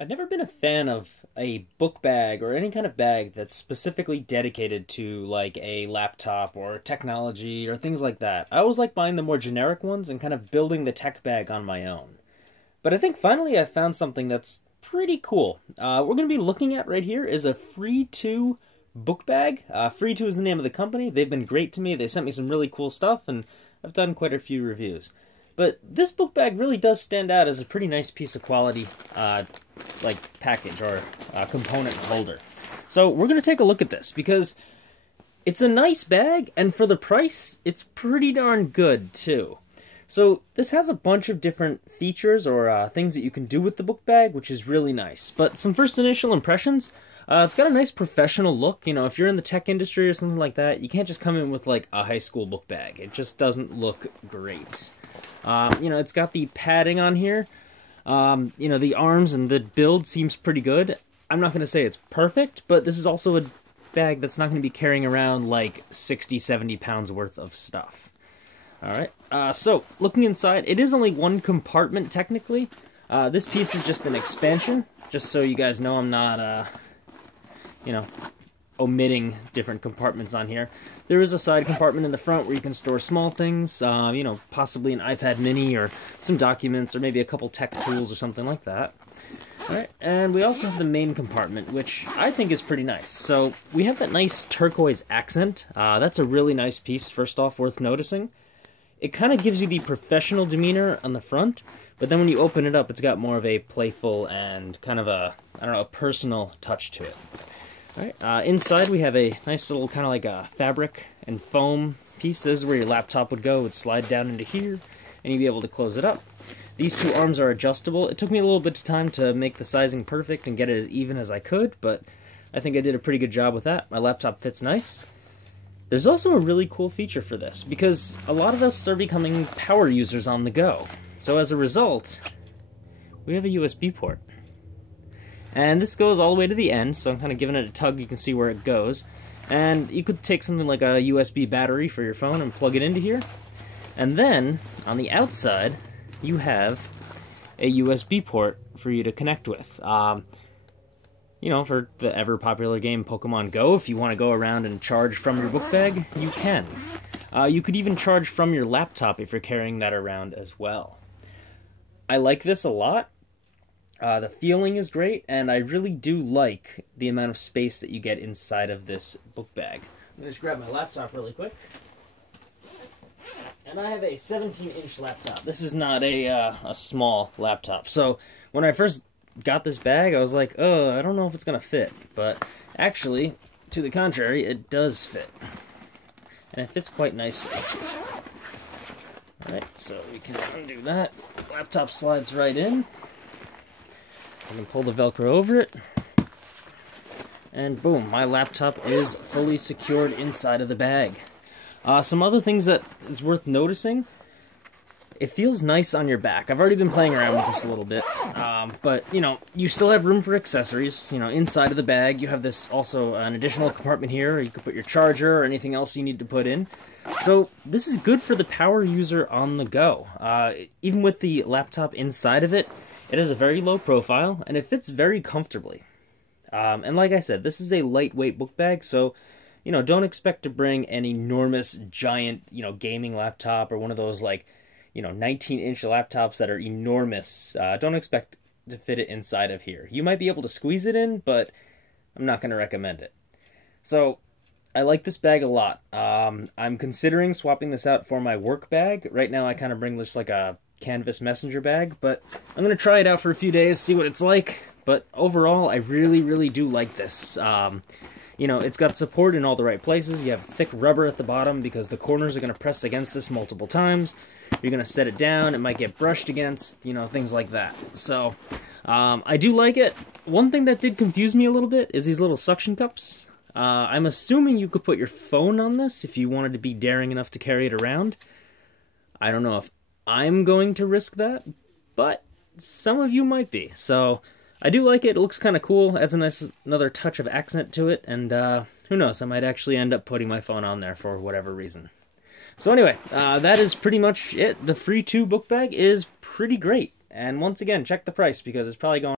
I've never been a fan of a book bag or any kind of bag that's specifically dedicated to like a laptop or technology or things like that. I always like buying the more generic ones and kind of building the tech bag on my own. But I think finally I found something that's pretty cool. We're going to be looking at right here is a FreeTOO book bag. FreeTOO is the name of the company. They've been great to me. They sent me some really cool stuff and I've done quite a few reviews. But this book bag really does stand out as a pretty nice piece of quality like package or component holder. So we're going to take a look at this because it's a nice bag, and for the price, it's pretty darn good too. So this has a bunch of different features or things that you can do with the book bag, which is really nice. But some first initial impressions, it's got a nice professional look. You know, if you're in the tech industry or something like that, you can't just come in with like a high school book bag. It just doesn't look great. You know, it's got the padding on here. You know, the arms and the build seems pretty good. I'm not going to say it's perfect, but this is also a bag that's not going to be carrying around like 60, 70 pounds worth of stuff. Alright, so looking inside, it is only one compartment technically. This piece is just an expansion, just so you guys know I'm not, you know, omitting different compartments on here. There is a side compartment in the front where you can store small things, you know, possibly an iPad mini or some documents or maybe a couple tech tools or something like that. Alright, and we also have the main compartment, which I think is pretty nice. So we have that nice turquoise accent. That's a really nice piece, first off, worth noticing. It kind of gives you the professional demeanor on the front, but then when you open it up, it's got more of a playful and kind of a, I don't know, a personal touch to it. Alright, inside we have a nice little kind of like a fabric and foam piece. This is where your laptop would go. It would slide down into here, and you'd be able to close it up. These two arms are adjustable. It took me a little bit of time to make the sizing perfect and get it as even as I could, but I think I did a pretty good job with that. My laptop fits nice. There's also a really cool feature for this, because a lot of us are becoming power users on the go. So as a result, we have a USB port. And this goes all the way to the end, so I'm kind of giving it a tug, you can see where it goes. And you could take something like a USB battery for your phone and plug it into here. And then, on the outside, you have a USB port for you to connect with. You know, for the ever-popular game Pokemon Go, if you want to go around and charge from your book bag, you can. You could even charge from your laptop if you're carrying that around as well. I like this a lot. The feeling is great, and I really do like the amount of space that you get inside of this book bag. I'm going to just grab my laptop really quick. And I have a 17-inch laptop. This is not a small laptop. So when I first got this bag, I was like, oh, I don't know if it's going to fit. But actually, to the contrary, it does fit. And it fits quite nicely. Alright, so we can undo that. Laptop slides right in. I can pull the Velcro over it. And boom, my laptop is fully secured inside of the bag. Some other things that is worth noticing, it feels nice on your back. I've already been playing around with this a little bit, but, you know, you still have room for accessories. You know, inside of the bag, you have this also an additional compartment here. You can put your charger or anything else you need to put in. So this is good for the power user on the go. Even with the laptop inside of it, it has a very low profile, and it fits very comfortably. And like I said, this is a lightweight book bag, so you know, don't expect to bring an enormous, giant, you know, gaming laptop or one of those, like, you know, 19-inch laptops that are enormous. Don't expect to fit it inside of here. You might be able to squeeze it in, but I'm not going to recommend it. So, I like this bag a lot. I'm considering swapping this out for my work bag. Right now, I kind of bring this like a canvas messenger bag, but I'm going to try it out for a few days, see what it's like. But overall, I really, really do like this. You know, it's got support in all the right places. You have thick rubber at the bottom because the corners are going to press against this multiple times. You're going to set it down, it might get brushed against, you know, things like that. So, I do like it. One thing that did confuse me a little bit is these little suction cups. I'm assuming you could put your phone on this if you wanted to be daring enough to carry it around. I don't know if I'm going to risk that, but some of you might be. So, I do like it. It looks kind of cool. Adds a nice another touch of accent to it, and who knows, I might actually end up putting my phone on there for whatever reason. So anyway, that is pretty much it. The FreeTOO book bag is pretty great. And once again, check the price because it's probably going